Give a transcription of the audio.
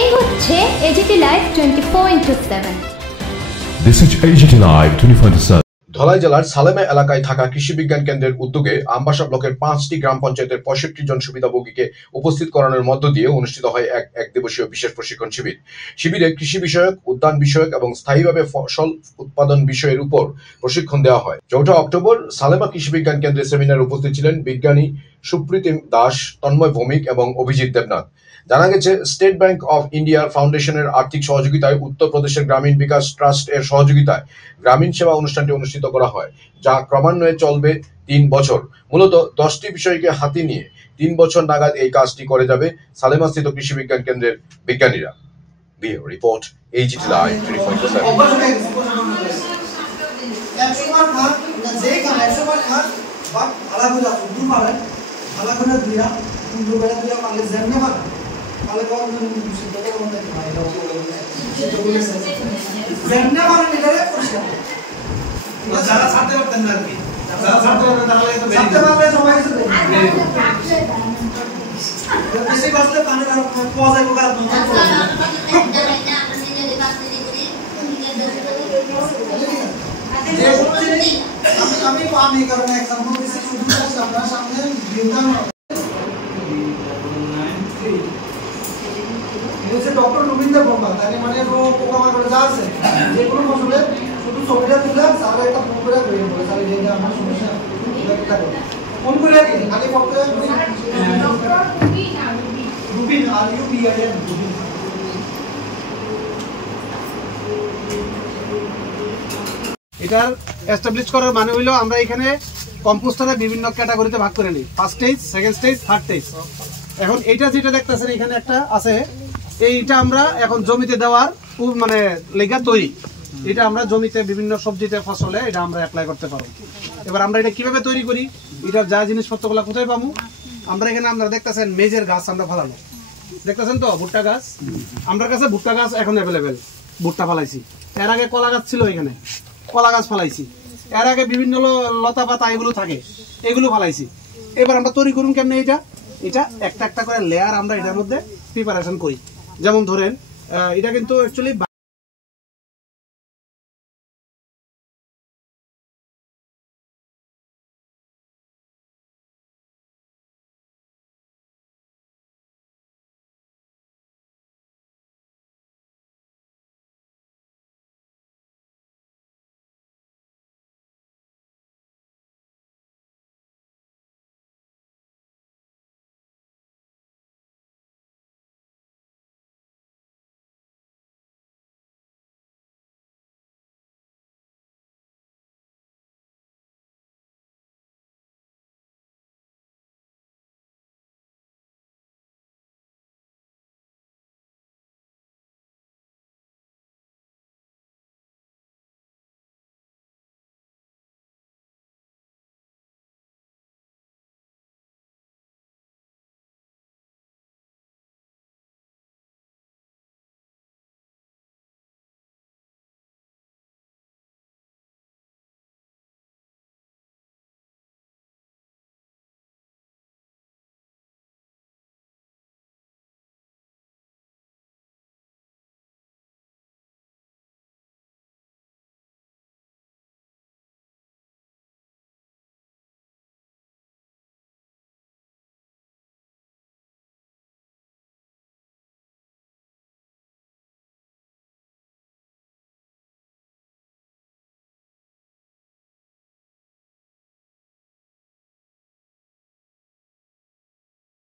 এই হচ্ছে AGT live 24/7। This is AGT Live 24/7। Dhalai জেলার সালেমা এলাকায় থাকা কৃষি বিজ্ঞান কেন্দ্রের উদ্যোগে আমবাসা ব্লকের 5টি গ্রাম পঞ্চায়েতের 65 জন সুবিধাভোগীকে উপস্থিত করানোর মধ্য দিয়ে অনুষ্ঠিত হয় এক দিবসীয় বিশেষ প্রশিক্ষণ শিবির। শিবিরে কৃষি বিষয়ক, উদ্যান বিষয়ক এবং স্থায়ীভাবে ফসল উৎপাদন বিষয়ের উপর প্রশিক্ষণ দেওয়া হয়। 4 অক্টোবর সালেমা কৃষি বিজ্ঞান কেন্দ্রের সেমিনারে উপস্থিত ছিলেন বিজ্ঞানী সুপ্রীতি দাস, তন্ময় ভৌমিক এবং অভিজিৎ দেবনাথ। জানা গেছে, স্টেট ব্যাংক অফ ইন্ডিয়ার ফাউন্ডেশনের আর্থিক সহযোগিতায় উত্তরপ্রদেশের গ্রামীণ বিকাশ ট্রাস্ট এর সহযোগিতায় গ্রামীণ সেবা অনুষ্ঠানটি অনুষ্ঠিত করা হয়, যা ক্রমান্বয়ে চলবে 3 বছর। মূলত 10টি বিষয়কে হাতে নিয়ে 3 বছর নাগাদ এই কাজটি করে যাবে সালেমাস্থিত কৃষি বিজ্ঞান কেন্দ্রের বিজ্ঞানীরা। Bureau report, AGT live 24/7। যারা ছাড়তে পারতেন না আর কি, যারা ছাড়তে পারবেন তাহলে তো ছাড়তে পারলে সবাই আসবে। বেশি বাসলে পানি আর পাওয়া যায় কোকা আমি পানি কারণে एग्जांपल দিছি, শুধু আপনার সামনে ভিউটা এটা ডক্টর রবীন্দ্র বর্মা, তাই মানে পোকামাকড় যা আছে যে কোনো ফসলে শুধু ছবিটা দিলাম, তাহলে একটা ফোন করে বের করে তাহলে যে আমার সমস্যা এটা করব। ফোন করে কি খালি করতে doctor Rubin R U B R N Rubin. এটার এস্টাবলিশ করার মানে হইলো আমরা এখানে কম্পোস্টারে বিভিন্ন ক্যাটাগরিতে ভাগ করে নিই, first stage, second stage, third stage. এখন এইটা যেটা দেখতেছেন এখানে একটা আছে, এইটা আমরা এখন জমিতে দেওয়ার মানে লেগা তৈরি। এটা আমরা জমিতে বিভিন্ন সবজিতে ফসলে এটা আমরা অ্যাপ্লাই করতে পারবো। এবার আমরা এটা কিভাবে তৈরি করি, এটার যা জিনিসপত্রগুলো কোথায় পাবো, আমরা এখানে আপনারা দেখতেছেন মেজের গাছ আমরা ফালানো, দেখতেছেন তো ভুট্টা গাছ, আমার কাছে ভুট্টা গাছ এখন অ্যাভেলেবেল, ভুট্টা ফালাইছি। এর আগে কলা গাছ ছিল, এখানে কলা গাছ ফালাইছি। এর আগে বিভিন্ন লতা পাতা এগুলো থাকে, এগুলো ফালাইছি। এবার আমরা তৈরি করুন কেমনে, এটা একটা একটা করে লেয়ার আমরা এটার মধ্যে প্রিপারেশন করি। যেমন ধরেন এটা কিন্তু অ্যাকচুয়ালি